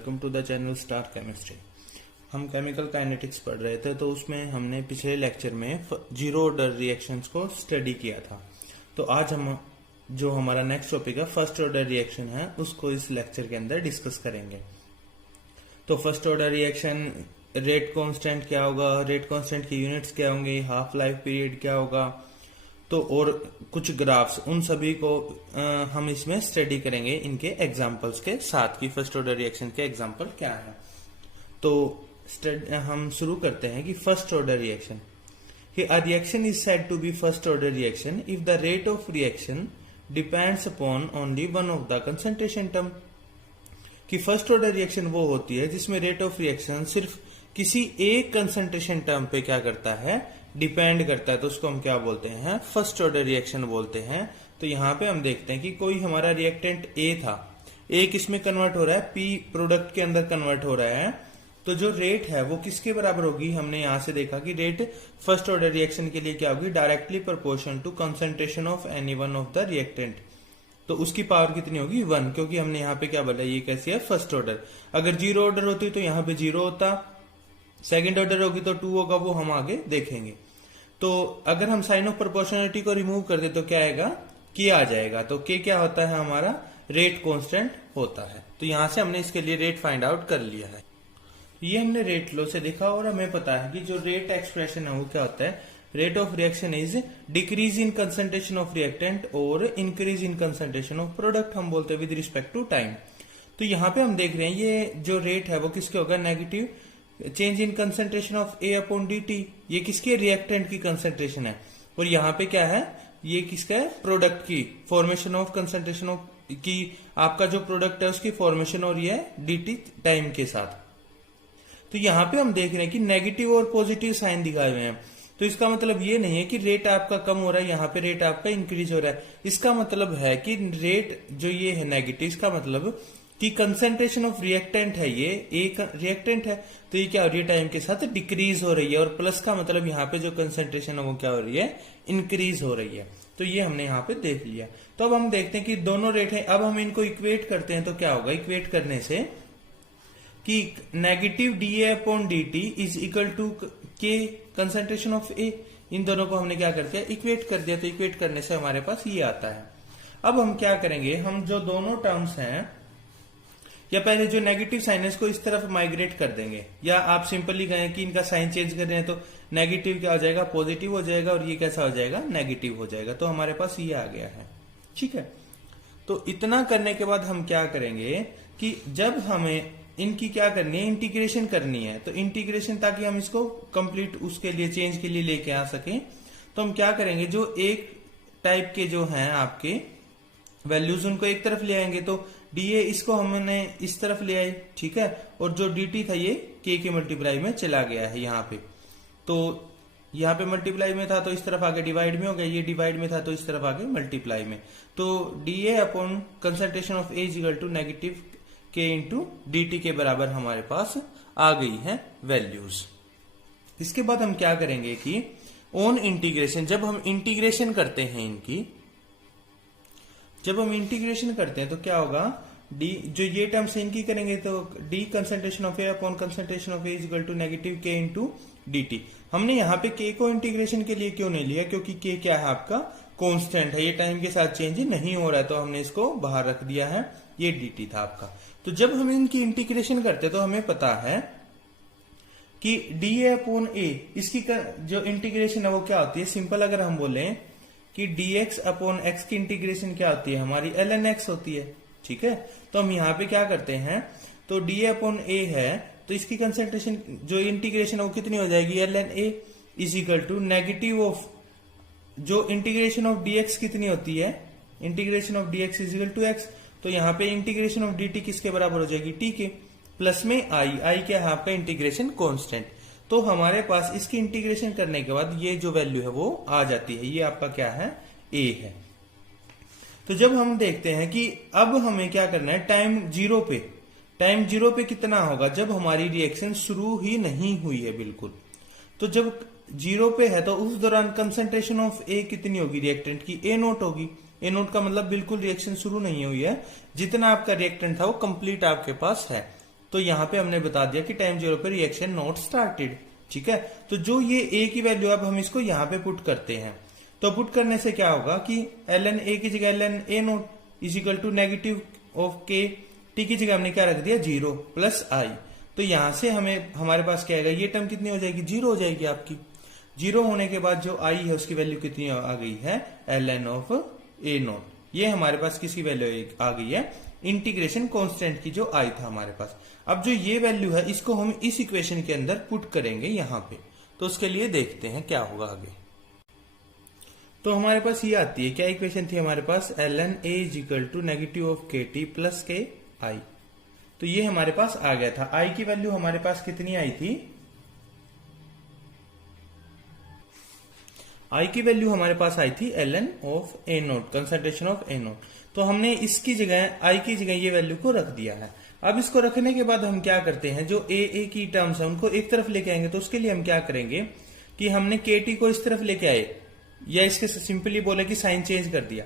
Welcome to the channel Star Chemistry. हम chemical kinetics पढ़ रहे थे, तो उसमें हमने पिछले लेक्चर में जीरो ऑर्डर रिएक्शंस को स्टडी किया था। तो आज हम जो हमारा नेक्स्ट टॉपिक है फर्स्ट ऑर्डर रिएक्शन है, उसको इस लेक्चर के अंदर डिस्कस करेंगे। तो first order reaction, rate constant क्या होगा, रेट कांस्टेंट की यूनिट्स क्या होंगे, हाफ लाइफ पीरियड क्या होगा, तो और कुछ ग्राफ्स, उन सभी को हम इसमें स्टडी करेंगे इनके एग्जांपल्स के साथ कि फर्स्ट ऑर्डर रिएक्शन के एग्जांपल क्या है। तो हम शुरू करते हैं कि first order reaction, a reaction is said to be first order reaction if the rate of reaction depends upon only one of the concentration term। कि फर्स्ट ऑर्डर रिएक्शन वो होती है जिसमें रेट ऑफ रिएक्शन सिर्फ किसी एक concentration term पे क्या करता है, डिपेंड करता है, तो उसको हम क्या बोलते हैं, फर्स्ट ऑर्डर रिएक्शन बोलते हैं। तो यहाँ पे हम देखते हैं कि कोई हमारा रिएक्टेंट ए था, ए किसमें कन्वर्ट हो रहा है, पी प्रोडक्ट के अंदर कन्वर्ट हो रहा है, तो जो रेट है वो किसके बराबर होगी, हमने यहां से देखा कि रेट फर्स्ट ऑर्डर रिएक्शन के लिए क्या होगी, directly proportion to concentration of any one of the reactant. तो उसकी पावर कितनी होगी, 1, क्योंकि हमने यहाँ पे क्या बोला, ये कैसी है, फर्स्ट ऑर्डर। अगर जीरो ऑर्डर होती तो यहाँ पे 0 होता, सेकंड ऑर्डर होगी तो 2 होगा, वो हम आगे देखेंगे। तो अगर हम साइन ऑफ प्रोपोर्शनलिटी को रिमूव कर दे तो क्या आएगा, के आ जाएगा। तो के क्या होता है, हमारा रेट कांस्टेंट होता है। तो यहां से हमने इसके लिए रेट फाइंड आउट कर लिया है। ये हमने रेट लॉ से देखा और हमें पता है कि जो रेट एक्सप्रेशन है वो क्या होता है, rate of reaction is decrease in concentration of reactant और increase in concentration of product, हम बोलते हैं विद रिस्पेक्ट टू टाइम। तो यहाँ पे हम देख रहे हैं ये जो रेट है वो किसके होगा, negative change in concentration of A upon D T. ये किसके, रिएक्टेंट की कंसंट्रेशन है, और यहाँ पे क्या है, ये किसका है, प्रोडक्ट की फॉर्मेशन ऑफ कंसंट्रेशन ऑफ की, आपका जो प्रोडक्ट है उसकी फॉर्मेशन और ये डी टी टाइम के साथ। तो यहाँ पे हम देख रहे हैं कि नेगेटिव और पॉजिटिव साइन दिखाए हुए हैं। तो इसका मतलब ये नहीं है कि रेट आपका कम हो रहा है, यहाँ पे रेट आपका इंक्रीज हो रहा है। इसका मतलब है कि रेट जो ये है नेगेटिव, इसका मतलब कि कंसंट्रेशन ऑफ रिएक्टेंट है, ये एक रिएक्टेंट है, तो ये क्या हो रही है, टाइम के साथ डिक्रीज हो रही है, और प्लस का मतलब यहाँ पे जो कंसंट्रेशन है वो क्या हो रही है, इंक्रीज हो रही है। तो ये हमने यहाँ पे देख लिया। तो अब हम देखते हैं कि दोनों रेट है, अब हम इनको इक्वेट करते हैं तो क्या होगा, इक्वेट करने से कि negative D A upon D T is equal to K concentration of A. इन दोनों को हमने क्या कर दिया, इक्वेट कर दिया। तो इक्वेट करने से हमारे पास ये आता है। अब हम क्या करेंगे, हम जो दोनों टर्म्स हैं, या पहले जो नेगेटिव साइन है इसको इस तरफ माइग्रेट कर देंगे, या आप सिंपली कहें कि इनका साइन चेंज कर रहे हैं तो नेगेटिव क्या हो जाएगा, पॉजिटिव हो जाएगा, और ये कैसा हो जाएगा, नेगेटिव हो जाएगा। तो हमारे पास ये आ गया है, ठीक है। तो इतना करने के बाद हम क्या करेंगे कि जब हमें इनकी क्या करनी है, इंटीग्रेशन करनी है, तो इंटीग्रेशन ताकि हम इसको कंप्लीट उसके लिए चेंज के लिए लेके आ सके, तो हम क्या करेंगे, जो एक टाइप के जो हैं आपके वैल्यूज उनको एक तरफ ले आएंगे। तो डीए इसको हमने इस तरफ ले आए, ठीक है, और जो dt था ये k के मल्टीप्लाई में चला गया है यहाँ पे। तो यहाँ पे मल्टीप्लाई में था तो इस तरफ आगे डिवाइड में हो गया, ये डिवाइड में था तो इस तरफ आगे मल्टीप्लाई में। तो D A upon concentration of A equal to negative K into D T के बराबर हमारे पास आ गई है वैल्यूज। इसके बाद हम क्या करेंगे कि ऑन इंटीग्रेशन, जब हम इंटीग्रेशन करते हैं इनकी, जब हम इंटीग्रेशन करते हैं तो क्या होगा, डी जो ये टर्म्स इनकी करेंगे तो D concentration of A upon concentration of A is equal to negative K into D T. हमने यहाँ पे के को इंटीग्रेशन के लिए क्यों नहीं लिया, क्योंकि के क्या है, आपका कांस्टेंट है, ये टाइम के साथ चेंज नहीं हो रहा है, तो हमने इसको बाहर रख दिया है, ये डी टी था आपका। तो जब हम इनकी इंटीग्रेशन करते तो हमें पता है कि डी ए अपॉन ए, इसकी जो इंटीग्रेशन है वो क्या होती है, सिंपल अगर हम बोलें कि dx अपॉन एक्स की इंटीग्रेशन क्या होती है, हमारी ln x होती है, ठीक है। तो हम यहाँ पे क्या करते हैं, तो डी अपॉन ए है, तो इसकी कंसंट्रेशन जो इंटीग्रेशन है वो कितनी हो जाएगी, ln a is equal to negative of जो इंटीग्रेशन ऑफ dx कितनी होती है, integration of dx is equal to x। तो यहाँ पे इंटीग्रेशन ऑफ dt किसके बराबर हो जाएगी, t के, प्लस में i क्या है आपका इंटीग्रेशन कॉन्स्टेंट। तो हमारे पास इसकी इंटीग्रेशन करने के बाद ये जो वैल्यू है वो आ जाती है, ये आपका क्या है, a है। तो जब हम देखते हैं कि अब हमें क्या करना है, टाइम जीरो पे कितना होगा, जब हमारी रिएक्शन शुरू ही नहीं हुई है बिल्कुल। तो जब 0 पे है तो उस दौरान कंसंट्रेशन ऑफ ए कितनी होगी, रिएक्टेंट की, ए नोट होगी। ए नोट का मतलब बिल्कुल रिएक्शन शुरू नहीं हुई है, जितना आपका रिएक्टेंट था वो कंप्लीट आपके पास है। तो यहाँ पे हमने बता दिया कि टाइम 0 पे रिएक्शन नॉट स्टार्टेड। ठीक है, तो जो ये ए की वैल्यू अब हम इसको यहाँ पे पुट करते हैं, तो पुट करने से क्या होगा कि ln a की जगह ln a naught is equal to negative of k, t की जगह हमने क्या रख दिया 0 प्लस i। तो यहां से हमें हमारे पास क्या आएगा, ये टर्म कितनी हो जाएगी 0 हो जाएगी आपकी। 0 होने के बाद जो i है उसकी वैल्यू कितनी आ गई है ln ऑफ a नॉट। ये हमारे पास किसकी वैल्यू आ गई है, इंटीग्रेशन कांस्टेंट की जो आई था हमारे पास। अब जो ये वैल्यू है इसको हम इस इक्वेशन के अंदर पुट करेंगे यहाँ पे, तो उसके लिए देखते हैं क्या होगा आगे। तो हमारे पास ये आती है, क्या इक्वेशन थी हमारे पास, ln a is equal to negative of K T plus K I. तो ये हमारे पास आ गया था। आई की वैल्यू हमारे पास कितनी आई थी, आई की वैल्यू हमारे पास आई थी ln of a note, concentration of a note. तो हमने इसकी जगह आई की जगह ये वैल्यू को रख दिया है। अब इसको रखने के बाद हम क्या करते हैं, जो ए की टर्म्स है उनको एक तरफ लेके आएंगे। तो उसके लिए हम क्या करेंगे कि हमने के टी को इस तरफ लेके आए, या इसके सिंपली बोले कि साइन चेंज कर दिया।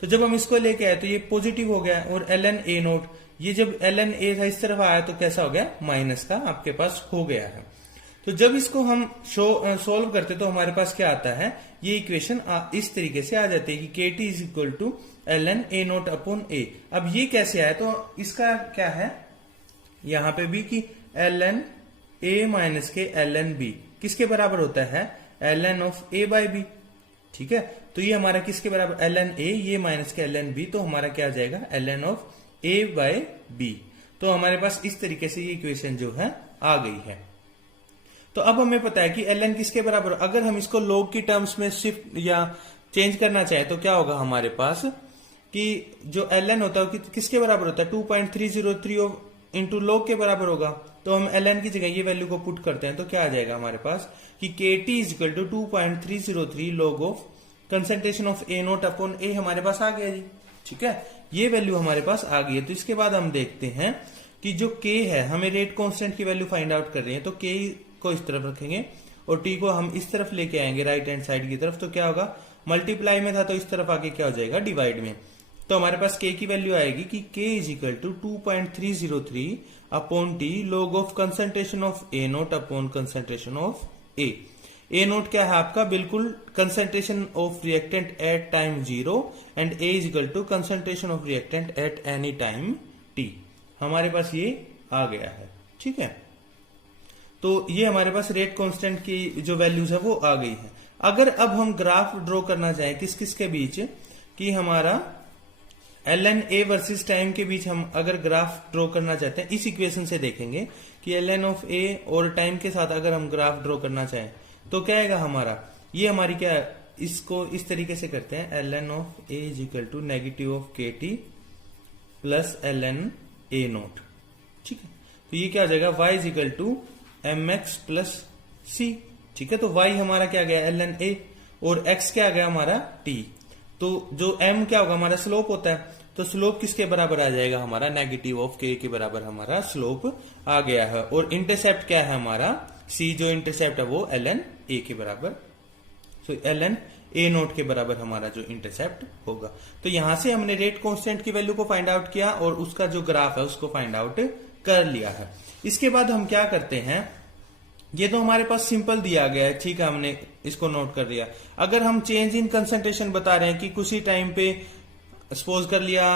तो जब हम इसको लेके आए तो ये पॉजिटिव हो गया, और ln a नोट ये जब ln a था इस तरफ आया तो कैसा हो गया, माइनस का आपके पास हो गया है। तो जब इसको हम सोल्व करते तो हमारे पास क्या आता है, ये इक्वेशन इस तरीके से आ जाती है कि K T is equal to ln a naught upon a। अब ये कैसे आया, तो इसका क्या है यहां पे भी कि ln a माइनस के ln b किसके बराबर होता है, ln of a by b। ठीक है, तो ये हमारा किसके बराबर ln a, ये माइनस के ln b, तो हमारा क्या आ जाएगा ln of a by b। तो हमारे पास इस तरीके से ये इक्वेशन जो है आ गई है। तो अब हमें पता है कि ln किसके बराबर, अगर हम इसको log की टर्म्स में शिफ्ट या चेंज करना चाहे तो क्या होगा हमारे पास कि जो ln होता है किसके बराबर होता है, 2.303 इंटू log के बराबर होगा। तो हम ln की जगह ये वैल्यू को पुट करते हैं तो क्या आ जाएगा हमारे पास कि kt is equal to 2.303 log of concentration of a naught upon a हमारे पास आ गया जी। ठीक है, ये वैल्यू हमारे पास आ गई है। तो इसके बाद हम देखते हैं कि जो k है, हमें रेट कांस्टेंट की वैल्यू फाइंड आउट कर रही है, तो k को इस तरफ रखेंगे और t को हम इस तरफ लेके आएंगे राइट हैंड साइड की तरफ। तो क्या होगा, मल्टीप्लाई में था तो इस तरफ आके क्या हो जाएगा, डिवाइड में। तो हमारे पास k की वैल्यू आएगी कि k is equal to 2.303 upon T log of concentration of a naught upon concentration of a। a naught क्या है आपका, बिल्कुल concentration of reactant at time 0 and a is equal to concentration of reactant at any time t। हमारे पास ये आ गया है। ठीक है, तो ये हमारे पास रेट कांस्टेंट की जो वैल्यूज है वो आ गई है। अगर अब हम ग्राफ ड्रॉ करना चाहें किस किस के बीच, कि हमारा ln a वर्सेस टाइम के बीच हम अगर ग्राफ ड्रॉ करना चाहते हैं, इस इक्वेशन से देखेंगे कि ln ऑफ a और टाइम के साथ अगर हम ग्राफ ड्रॉ करना चाहें तो क्या आएगा हमारा, ये हमारी क्या, इसको इस तरीके से करते हैं ln of a is equal to negative of K T plus ln a naught. ठीक है, तो ये क्या हो जाएगा, y is equal to mx plus c। ठीक है, तो y हमारा क्या गया ln a और x क्या आ गया हमारा t। तो जो m क्या होगा हमारा स्लोप होता है, तो स्लोप किसके बराबर आ जाएगा हमारा, नेगेटिव ऑफ k के बराबर हमारा स्लोप आ गया है। और इंटरसेप्ट क्या है हमारा c, जो इंटरसेप्ट है वो ln a के बराबर, सो ln a नोट के बराबर हमारा जो इंटरसेप्ट होगा। तो यहां से हमने रेट कांस्टेंट की वैल्यू को फाइंड आउट किया और उसका जो ग्राफ है उसको फाइंड आउट कर लिया है। इसके बाद हम क्या करते हैं, ये तो हमारे पास सिंपल दिया गया है, ठीक है, हमने इसको नोट कर लिया। अगर हम चेंज इन कंसंट्रेशन बता रहे हैं कि कुछ ही टाइम पे सपोज कर लिया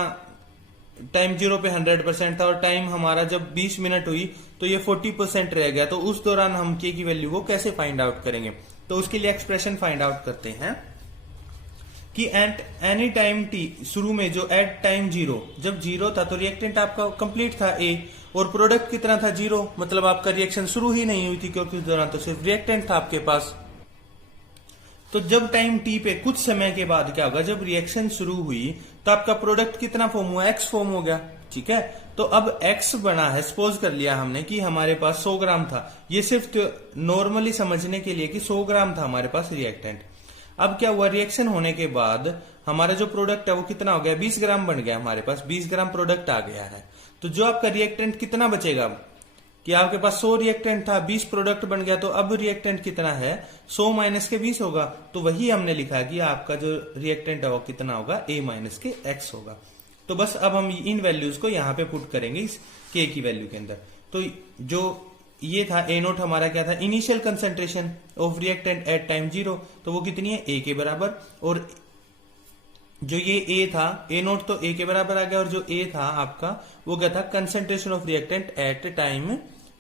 टाइम 0 पे 100% था और टाइम हमारा जब 20 मिनट हुई तो ये 40% रह गया, तो उस दौरान हम के की वैल्यू को कैसे फाइंड आउट करेंगे। तो उसके लिए एक्सप्रेशन फाइंड आउट करते हैं कि एट एनी टाइम टी, शुरू में जो एट टाइम 0, जब 0 था तो रिएक्टेंट आपका कंप्लीट था A और प्रोडक्ट कितना था 0, मतलब आपका रिएक्शन शुरू ही नहीं हुई थी क्योंकि उस दौरान तो सिर्फ रिएक्टेंट था आपके पास। तो जब टाइम t पे कुछ समय के बाद क्या होगा, जब रिएक्शन शुरू हुई तो आपका प्रोडक्ट कितना फॉर्म हुआ, x फॉर्म हो गया। ठीक है, तो अब x बना है, सपोज कर लिया हमने कि हमारे पास 100 ग्राम था, ये सिर्फ नॉर्मली समझने के लिए कि 100 ग्राम था हमारे पास रिएक्टेंट। अब क्या हुआ, रिएक्शन होने के बाद हमारा जो प्रोडक्ट है वो कितना हो गया, 20 ग्राम बन गया, हमारे पास 20 ग्राम प्रोडक्ट आ गया है। तो जो आपका रिएक्टेंट कितना बचेगा, कि आपके पास 100 रिएक्टेंट था, 20 प्रोडक्ट बन गया, तो अब रिएक्टेंट कितना है, 100 माइनस के 20 होगा। तो वही हमने लिखा कि आपका जो रिएक्टेंट है वो कितना होगा, a माइनस के x होगा। तो बस अब हम इन वैल्यूज को यहाँ पे पुट करेंगे इस k की वैल्यू के अंदर। तो जो ये था ए नोट हमारा क्या था, initial concentration of reactant at time 0, तो वो कितनी है, ए के बराबर। और जो ये ए था, ए नोट तो ए के बराबर आ गया, और जो ए था आपका वो क्या था, concentration of reactant at time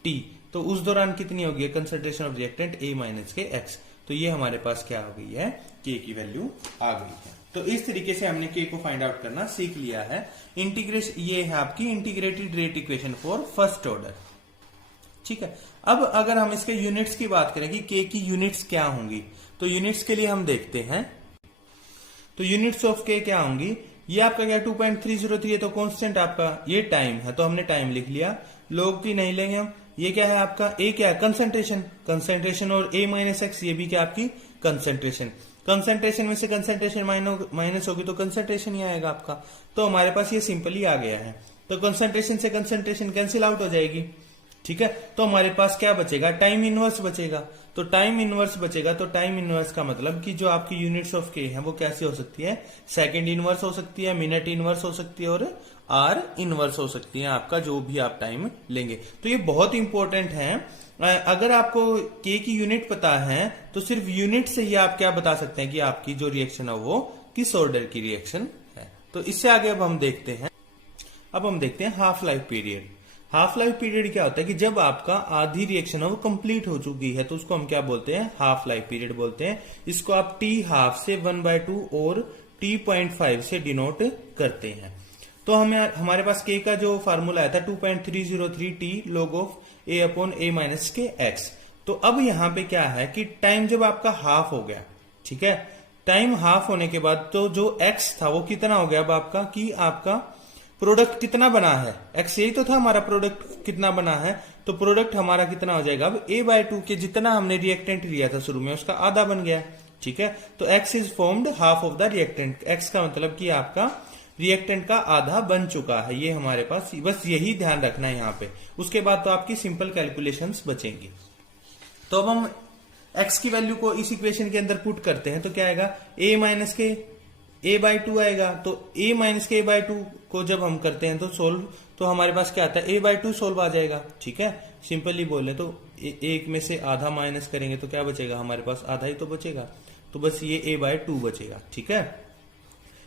T, तो उस दौरान कितनी होगी concentration of reactant A minus के एक्स। तो ये हमारे पास क्या हो गई है, के की वैल्यू आ गई है। तो इस तरीके से हमने के को फाइंड आउट करना सीख लिया है। इंटीग्रेशन ये है आपकी integrated rate equation for first order. ठीक है, अब अगर हम इसके यूनिट्स की बात करें कि के की यूनिट्स क्या होंगी, तो यूनिट्स के लिए हम देखते हैं। तो यूनिट्स ऑफ के क्या होंगी, ये आपका क्या 2.303 है, तो कांस्टेंट आपका ये टाइम है, तो हमने टाइम लिख लिया। लोग की नहीं लेंगे हम। ये क्या है आपका, ए क्या है, कंसंट्रेशन, कंसंट्रेशन, और ए माइनस एक्स ये भी क्या आपकी कंसंट्रेशन। कंसंट्रेशन में से कंसंट्रेशन माइनस होगी तो कंसंट्रेशन ही आएगा आपका। तो हमारे पास ये सिंपली आ गया है। तो कंसंट्रेशन से कंसंट्रेशन कैंसिल आउट हो जाएगी। ठीक है, तो हमारे पास क्या बचेगा, टाइम इनवर्स बचेगा। तो टाइम इनवर्स बचेगा, तो टाइम इनवर्स का मतलब कि जो आपकी यूनिट्स ऑफ के है वो कैसे हो सकती है, सेकंड इनवर्स हो सकती है, मिनट इनवर्स हो सकती है, और आर इनवर्स हो सकती है, आपका जो भी आप टाइम लेंगे। तो ये बहुत इंपॉर्टेंट है। अगर आपको के की यूनिट पता है तो सिर्फ यूनिट से ही आप क्या बता सकते हैं कि आपकी जो रिएक्शन है वो किस ऑर्डर की रिएक्शन है। तो इससे आगे अब हम देखते हैं half life period. Half life period क्या होता है कि जब आपका आधी रिएक्शन है वो कंप्लीट हो चुकी है, तो उसको हम क्या बोलते हैं, हाफ लाइफ पीरियड बोलते हैं। इसको आप टी हाफ से 1/2 और t.5 से डिनोट करते हैं। तो हमारे पास के का जो फार्मूला आया था 2.303 T log of a upon a minus के x। तो अब यहां पे क्या है कि टाइम जब आपका हाफ हो गया, ठीक है, टाइम हाफ होने के बाद तो जो x था वो कितना हो गया अब आपका, कि आपका प्रोडक्ट कितना बना है, x यही तो था हमारा, प्रोडक्ट कितना बना है, तो प्रोडक्ट हमारा कितना हो जाएगा अब a/2 के जितना हमने रिएक्टेंट लिया था शुरू में उसका आधा बन गया। ठीक है, तो x is formed half of the reactant. x का मतलब कि आपका रिएक्टेंट का आधा बन चुका है, ये हमारे पास बस यही ध्यान रखना है यहाँ पे। उसके बाद तो आपकी सिंपल कैलकुलेशंस बचेंगी। तो अब हम x की वैल्यू को इस इक्वेशन के अंदर पुट करते हैं, तो क्या आएगा, a माइनस के a/2 आएगा। तो a माइनस के a/2 को जब हम करते हैं तो सोल्व, तो हमारे पास क्या आता है, a/2 सोल्व आ जाएगा। ठीक है, सिंपली बोले तो एक में से आधा माइनस करेंगे तो क्या बचेगा, हमारे पास आधा ही तो बचेगा, तो बस ये a/2 बचेगा। ठीक है,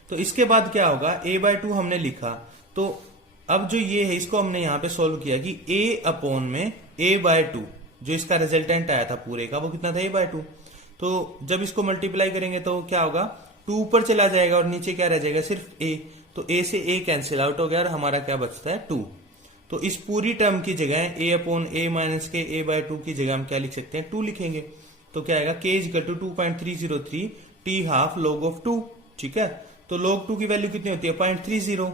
तो इसके बाद क्या होगा, a/2 हमने लिखा, तो अब जो ये है इसको हमने यहां पे सोल्व किया कि a अपॉन में a/2 जो इसका रिजल्टेंट आया था पूरे का वो कितना था, a/2। तो जब इसको मल्टीप्लाई करेंगे तो क्या होगा, 2 ऊपर चला जाएगा और नीचे क्या रह जाएगा, सिर्फ a। तो a से a कैंसिल आउट हो गया और हमारा क्या बचता है, 2। तो इस पूरी टर्म की जगह a अपॉन a माइनस के a/2 की जगह हम क्या लिख सकते हैं, 2 लिखेंगे। तो क्या आएगा, k equal to 2.303 t half log of 2। ठीक है, तो log 2 की वैल्यू कितनी होती है, 0.30।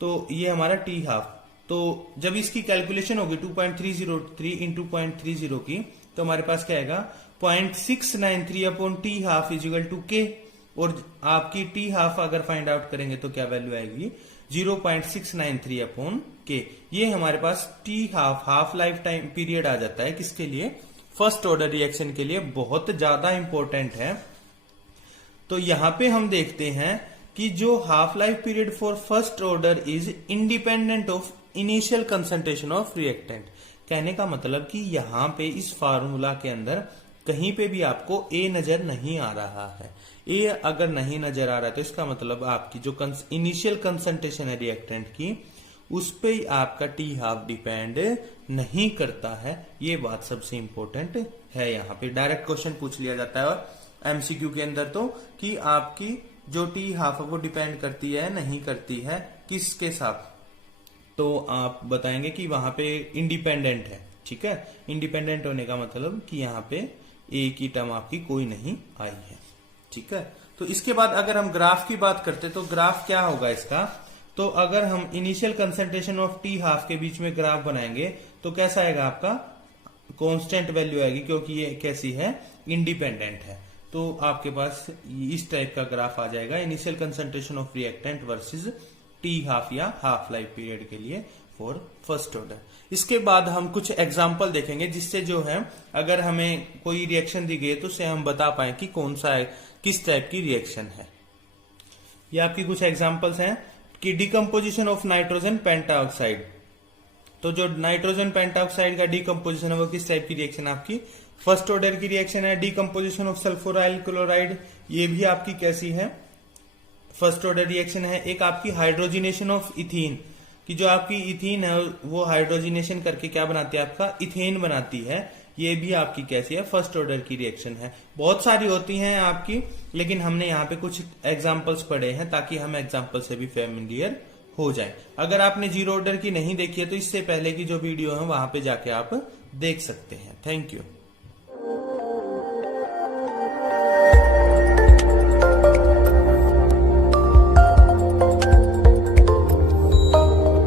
तो ये हमारा t हाफ। तो जब इसकी कैलकुलेशन होगी 2.303 इंटू 0.30 की, तो हमारे पास क्या आएगा, 0.693 upon T half is equal to K. और आपकी टी हाफ अगर फाइंड आउट करेंगे तो क्या वैल्यू आएगी, 0.693 अपॉन के। ये हमारे पास T half life time period आ जाता है, किसके लिए, फर्स्ट ऑर्डर रिएक्शन के लिए, बहुत ज्यादा इंपॉर्टेंट है। तो यहां पे हम देखते हैं कि जो half life period for first order is independent of initial concentration of reactant. कहने का मतलब कि यहां पे इस फार्मूला के अंदर कहीं पे भी आपको ए नजर नहीं आ रहा है। ए अगर नहीं नजर आ रहा है तो इसका मतलब आपकी जो इनिशियल कंसंट्रेशन है रिएक्टेंट की, उस पे आपका टी हाफ डिपेंड नहीं करता है। ये बात सबसे इंपॉर्टेंट है। यहाँ पे डायरेक्ट क्वेश्चन पूछ लिया जाता है और एमसीक्यू के अंदर तो, कि आपकी जो टी हाफ है वो डिपेंड करती है नहीं करती है किसके साथ, तो आप बताएंगे कि वहां पे इंडिपेंडेंट है। ठीक है, इंडिपेंडेंट होने का मतलब कि यहाँ पे ए की टर्म आपकी कोई नहीं आई है। ठीक है, तो इसके बाद अगर हम ग्राफ की बात करते तो ग्राफ क्या होगा इसका, तो अगर हम initial concentration of T half के बीच में ग्राफ बनाएंगे तो कैसा आएगा, आपका कांस्टेंट वैल्यू आएगी, क्योंकि ये कैसी है, इंडिपेंडेंट है। तो आपके पास इस टाइप का ग्राफ आ जाएगा, initial concentration of reactant versus T half या हाफ लाइफ पीरियड के लिए फॉर फर्स्ट ऑर्डर। इसके बाद हम कुछ एग्जांपल देखेंगे जिससे जो है अगर हमें कोई रिएक्शन दी गई है तो उससे हम बता पाए कि कौन सा है, किस टाइप की रिएक्शन है। ये आपकी कुछ एग्जांपल्स हैं कि डिकम्पोजिशन ऑफ नाइट्रोजन पेंटाऑक्साइड। तो जो नाइट्रोजन पेंटॉक्साइड का डीकम्पोजिशन है वो किस टाइप की रिएक्शन आपकी फर्स्ट ऑर्डर की रिएक्शन है। डीकम्पोजिशन ऑफ सल्फोराइल क्लोराइड, ये भी आपकी कैसी है, फर्स्ट ऑर्डर रिएक्शन है। एक आपकी हाइड्रोजिनेशन ऑफ इथीन, कि जो आपकी इथीन है वो हाइड्रोजिनेशन करके क्या बनाती है, आपका इथेन बनाती है, ये भी आपकी कैसी है, फर्स्ट ऑर्डर की रिएक्शन है। बहुत सारी होती हैं आपकी, लेकिन हमने यहाँ पे कुछ एग्जांपल्स पढ़े हैं ताकि हम एग्जांपल से भी फेमिलियर हो जाए। अगर आपने जीरो ऑर्डर की नहीं देखी है तो इससे पहले की जो वीडियो है वहां पे जाके आप देख सकते हैं। Thank you.